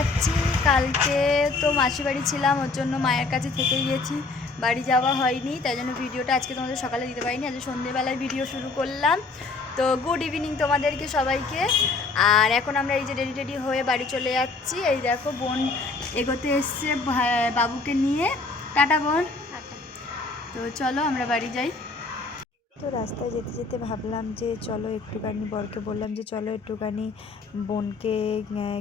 যাচ্ছি। কালকে তো মাসি বাড়ি ছিলাম, ওর জন্য মায়ের কাছে থেকেই গেছি, বাড়ি যাওয়া হয়নি, তাই জন্য ভিডিওটা আজকে তোমাদের সকালে দিতে পারিনি। আজকে সন্ধ্যেবেলায় ভিডিও শুরু করলাম। তো গুড ইভিনিং তোমাদেরকে সবাইকে। আর এখন আমরা এই যে রেডি হয়ে বাড়ি চলে যাচ্ছি। এই দেখো বোন এগোতে এসছে বাবুকে নিয়ে। টাটা বোন। তো চলো আমরা বাড়ি যাই। তো রাস্তায় যেতে যেতে ভাবলাম যে চলো একটুখানি, বরকে বললাম যে চলো একটুখানি বোনকে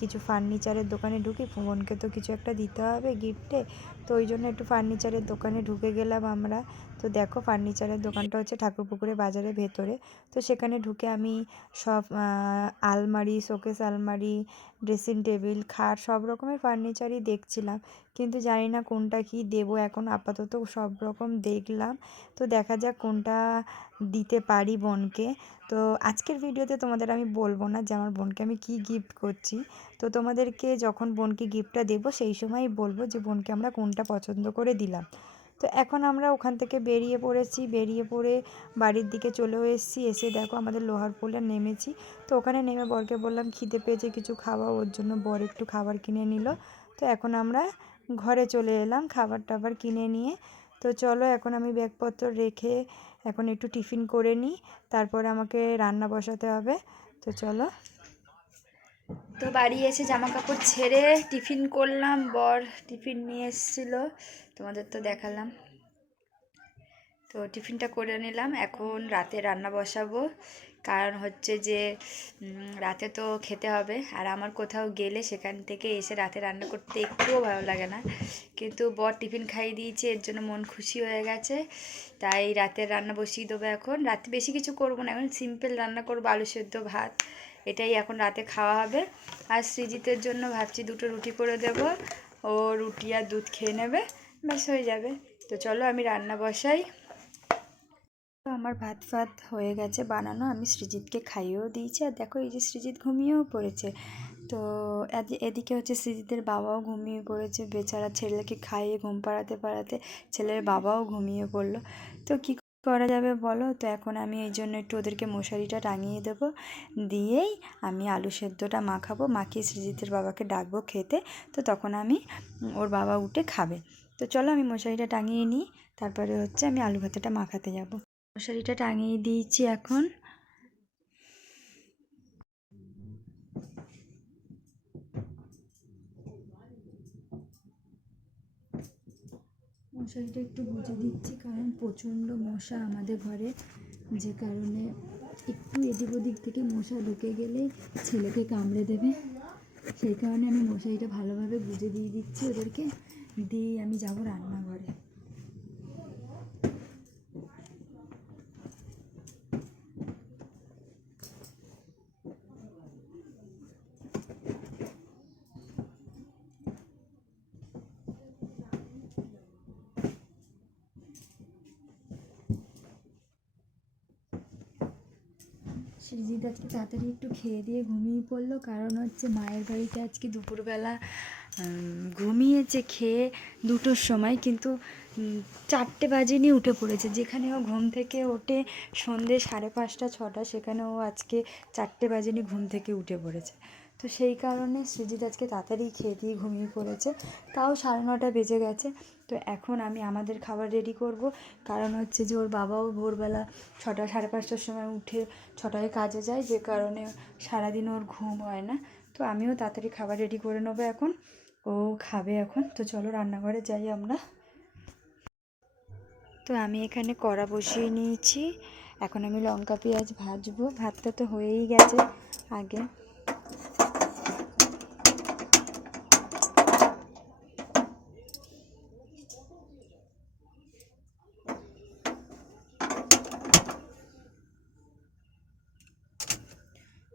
কিছু ফার্নিচারের দোকানে ঢুকি, বোনকে তো কিছু একটা দিতে হবে গিফটে। তো ওই জন্য একটু ফার্নিচারের দোকানে ঢুকে গেলাম আমরা। তো দেখো ফার্নিচারের দোকানটা হচ্ছে ঠাকুরপুকুরে বাজারের ভেতরে। তো সেখানে ঢুকে আমি সব আলমারি, শোকেস আলমারি, ড্রেসিং টেবিল, খাট সব রকমের ফার্নিচারই দেখছিলাম, কিন্তু জানি না কোনটা কি দেবো। এখন আপাতত সব রকম দেখলাম, তো দেখা যাক কোনটা দিতে পারি বোনকে। তো আজকের ভিডিওতে তোমাদের আমি বলবো না যে আমার বোনকে আমি কি গিফট করছি। তো তোমাদেরকে যখন বোনকে গিফটটা দেবো সেই সময়ই বলবো যে বোনকে আমরা কোনটা পছন্দ করে দিলাম। তো এখন আমরা ওখান থেকে বেরিয়ে পড়েছি, বেরিয়ে পড়ে বাড়ির দিকে চলেও এসেছি। এসে দেখো আমাদের লোহার পোলে নেমেছি। তো ওখানে নেমে বরকে বললাম খিদে পেয়েছে কিছু খাওয়া, ওর জন্য বর একটু খাবার কিনে নিল। তো এখন আমরা ঘরে চলে এলাম খাবার টাবার কিনে নিয়ে। তো চলো এখন আমি ব্যাগপত্র রেখে এখন একটু টিফিন করে নিই, তারপরে আমাকে রান্না বসাতে হবে। তো চলো। তো বাড়ি এসে জামা কাপড় ছেড়ে টিফিন করলাম, বর টিফিন নিয়ে এসেছিলো, তোমাদের তো দেখালাম। তো টিফিনটা করে নিলাম, এখন রাতে রান্না বসাবো। কারণ হচ্ছে যে রাতে তো খেতে হবে, আর আমার কোথাও গেলে সেখান থেকে এসে রাতে রান্না করতে একটুও ভালো লাগে না। কিন্তু বর টিফিন খাইয়ে দিয়েছে, এর জন্য মন খুশি হয়ে গেছে। তাই রাতের রান্না বসিয়ে দেবো এখন। রাতে বেশি কিছু করবো না, এখন সিম্পল রান্না করবো, আলু সেদ্ধ ভাত, এটাই এখন রাতে খাওয়া হবে। আর সৃজিতের জন্য ভাবছি দুটো রুটি করে দেবো, ও রুটি আর দুধ খেয়ে নেবে, ব্যাস হয়ে যাবে। তো চলো আমি রান্না বসাই। তো আমার ভাত ফাত হয়ে গেছে বানানো, আমি সৃজিতকে খাইয়েও দিয়েছি। আর দেখো এই যে সৃজিত ঘুমিয়েও পড়েছে। তো এদিকে হচ্ছে সৃজিতের বাবাও ঘুমিয়ে পড়েছে, বেচারা ছেলেকে খাইয়ে ঘুম পাড়াতে পাড়াতে ছেলের বাবাও ঘুমিয়ে পড়লো। তো কী করা যাবে বলো। তো এখন আমি এই জন্য একটু ওদেরকে মশারিটা টাঙিয়ে দেবো, দিয়েই আমি আলু সেদ্ধটা মাখাবো, মাখিয়ে সৃজিতের বাবাকে ডাকবো খেতে। তো তখন আমি ওর বাবা উঠে খাবে। তো চলো আমি মশারিটা টাঙিয়ে নিই, তারপরে হচ্ছে আমি আলু ভাতেটা মাখাতে যাব। মশারিটা টাঙিয়ে দিয়েছি এখন। মশারিটা একটু গুঁজে দিচ্ছি, কারণ প্রচণ্ড মশা আমাদের ঘরে, যে কারণে একটু এদিক ওদিক থেকে মশা ঢুকে গেলেই ছেলেকে কামড়ে দেবে। সেই কারণে আমি মশারিটা ভালোভাবে গুঁজে দিয়ে দিচ্ছি ওদেরকে, দিয়ে আমি যাব রান্নাঘরে। সৃজিত আজকে তাড়াতাড়ি একটু খেয়ে দিয়ে ঘুমিয়ে পড়লো, কারণ হচ্ছে মায়ের বাড়িতে আজকে দুপুরবেলা ঘুমিয়েছে খেয়ে 2টোর সময়, কিন্তু 4টে বাজেনি উঠে পড়েছে। যেখানে ও ঘুম থেকে ওঠে সন্ধ্যে 5:30 6টা, সেখানে ও আজকে 4টে বাজেনি ঘুম থেকে উঠে পড়েছে। তো সেই কারণে সৃজিত আজকে তাড়াতাড়ি খেয়ে দিয়ে ঘুমিয়ে পড়েছে, তাও 9:30 বেজে গেছে। তো এখন আমি আমাদের খাবার রেডি করব, কারণ হচ্ছে যে ওর বাবাও ভোরবেলা 6টা 5:30টার সময় উঠে 6টায় কাজে যায়, যে কারণে সারাদিন ওর ঘুম হয় না। তো আমিও তাড়াতাড়ি খাবার রেডি করে নেবো, এখন ও খাবে এখন। তো চলো রান্নাঘরে যাই আমরা। তো আমি এখানে কড়া বসিয়ে নিয়েছি, এখন আমি লঙ্কা পেঁয়াজ ভাজবো। ভাতটা তো হয়েই গেছে আগে।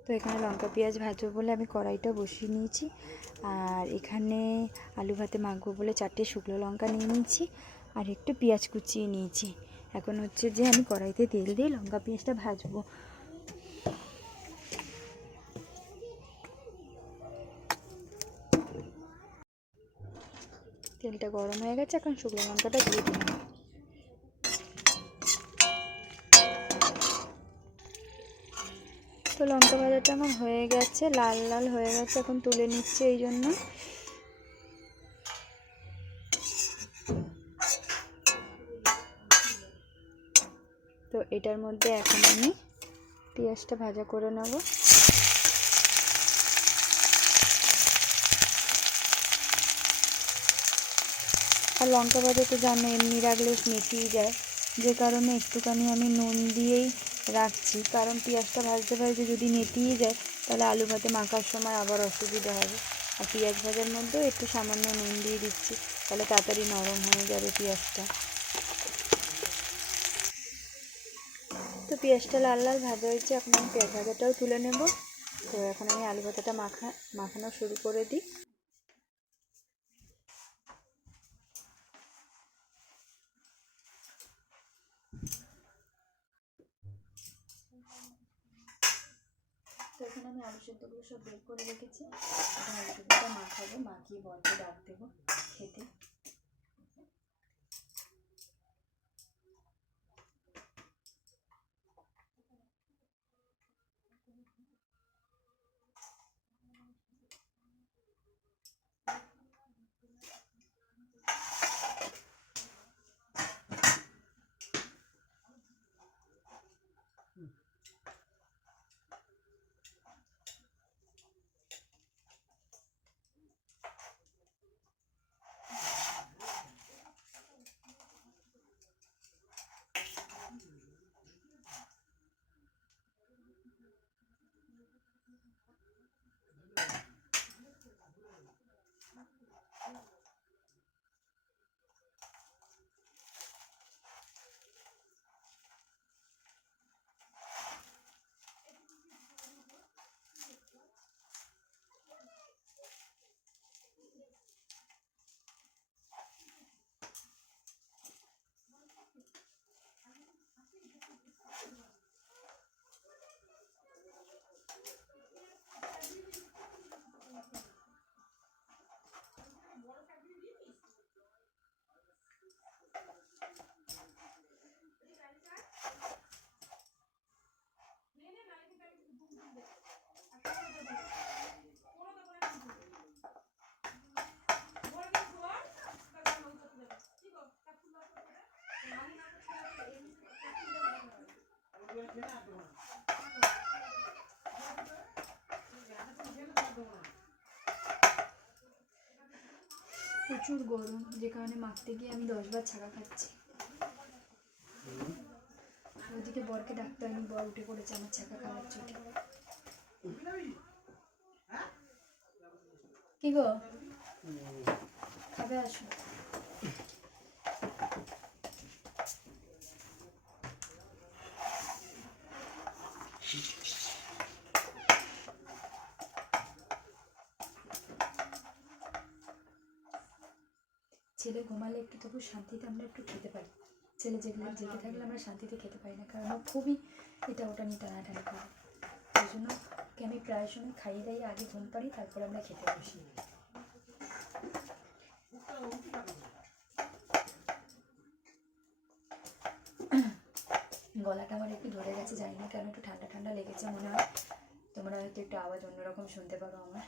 তো এখানে লঙ্কা পেঁয়াজ ভাজবো বলে আমি কড়াইটা বসিয়ে নিয়েছি, আর এখানে আলু ভাতে মাখবো বলে 4টে শুকনো লঙ্কা নিয়ে নিয়েছি, আর একটু পেঁয়াজ কুচিয়ে নিয়েছি। এখন হচ্ছে যে আমি কড়াইতে তেল দিয়ে লঙ্কা পেঁয়াজটা ভাজবো। তেলটা গরম হয়ে গেছে, এখন শুকনো লঙ্কাটা দিয়ে দিলাম। তো লঙ্কা ভাজাটা আমার হয়ে গেছে, লাল লাল হয়ে গেছে, এখন তুলে নিচ্ছে এই জন্য। তো এটার মধ্যে এখন আমি পেঁয়াজটা ভাজা করে নেব। আর লঙ্কা ভাজা তো জানো এমনি রাখলে নেতিয়ে যায়, যে কারণে একটুখানি আমি নুন দিয়েই রাখছি, কারণ পেঁয়াজটা ভাজতে ভাজতে যদি নেতিয়ে যায় তাহলে আলু ভাতে মাখার সময় আবার অসুবিধা হবে। আর পেঁয়াজ ভাজার মধ্যেও একটু সামান্য নুন দিয়ে দিচ্ছি, তাহলে তাড়াতাড়ি নরম হয়ে যাবে পেঁয়াজটা। তো পেঁয়াজটা লাল লাল ভাজা হয়েছে, এখন আমি পেঁয়াজ ভাজাটাও তুলে নেব। তো এখন আমি আলু ভাতাটা মাখানো শুরু করে দিই। তো এখানে আমি আলু সেদ্ধগুলো সব বের করে রেখেছি, এখন আলু সেদ্ধটা মাখাবো, মাখিয়ে বরকে ডাক দেবো খেতে। প্রচুর গরম, যে কারণে মাখতে গিয়ে আমি 10 বার ছাকা খাচ্ছি। ওদিকে বরকে ডাকতে হয়নি, বর উঠে পড়েছে আমার ছাকা খাওয়ার জন্য। কি গো খাবে? আসো। ছেলে ঘুমালে একটু তবু শান্তিতে আমরা একটু খেতে পারি, ছেলে জেগে থাকলে আমরা শান্তিতে খেতে পারি না, কারণ খুবই এটা ওটা নিয়ে টানাটানি করে। ওই জন্য আমি প্রায় সময় খাইয়ে দাইয়ে আগে ঘুম পাড়ি, তারপর আমরা খেতে বসি। গলাটা আমার একটু ধরে গেছে, জানি না কেন, একটু ঠান্ডা ঠান্ডা লেগেছে মনে হয়। তোমরা হয়তো একটু আওয়াজ অন্যরকম শুনতে পারো আমার।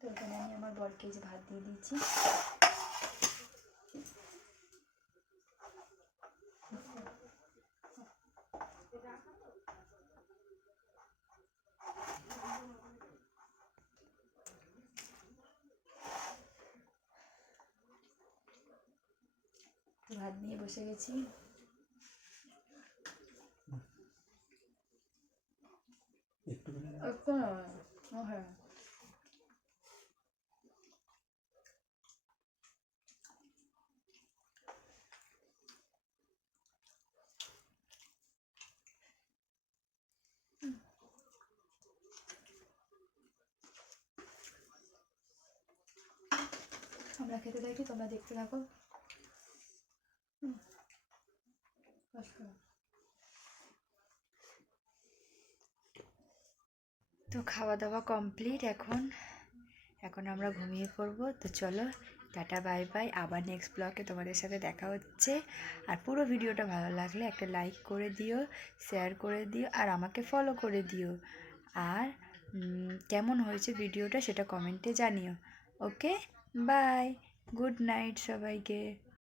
তো এখানে আমি আমার বরকে যে ভাত দিয়ে দিয়েছি। ভাত নিয়ে বসে গেছি। হ্যাঁ, আমরা খেতে থাকি, তোমরা দেখতে থাকো। তো খাওয়া দাওয়া কমপ্লিট। এখন এখন আমরা ঘুমিয়ে পড়বো। তো চলো, টাটা বাই বাই, আবার নেক্সট ব্লগে তোমাদের সাথে দেখা হচ্ছে। আর পুরো ভিডিওটা ভালো লাগলে একটা লাইক করে দিও, শেয়ার করে দিও, আর আমাকে ফলো করে দিও। আর কেমন হয়েছে ভিডিওটা সেটা কমেন্টে জানিও। ওকে, বাই, গুড নাইট সবাইকে।